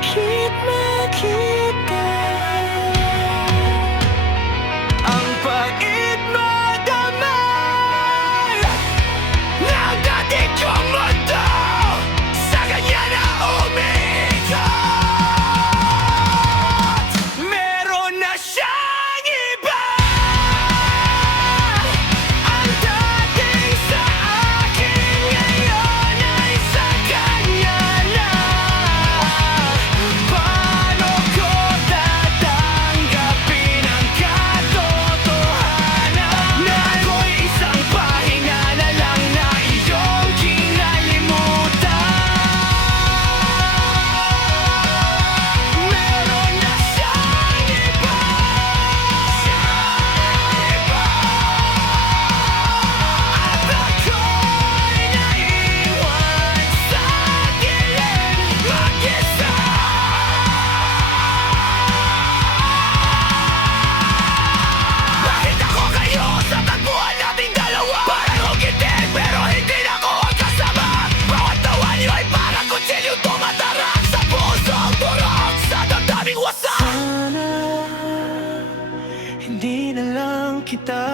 Kahit makita ang pait madamay ng dati kong mundo, sa kanya na umikot. Meron na siyang iba. Ang dating sa akin ngayon ay sa kanya na. Paano ko tatanggapin ang katotohanan na ako'y isang pahinga na lang na iyong kinalimutan? Meron na siyang iba. At ako'y naiwan sa gilid mag-isa. Bakit ako kayo sa tagpuan nating dalawa? Parang ugitin pero hindi na ako ang kasama. Bawat tawa niyo ay parang kutsilyo tumatarak sa pusong burok, sa damdaming wasak. Sana hindi na lang kita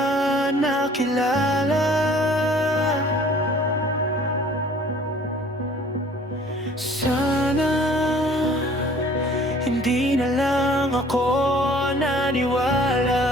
nakilala. Sana hindi na lang ako naniwala.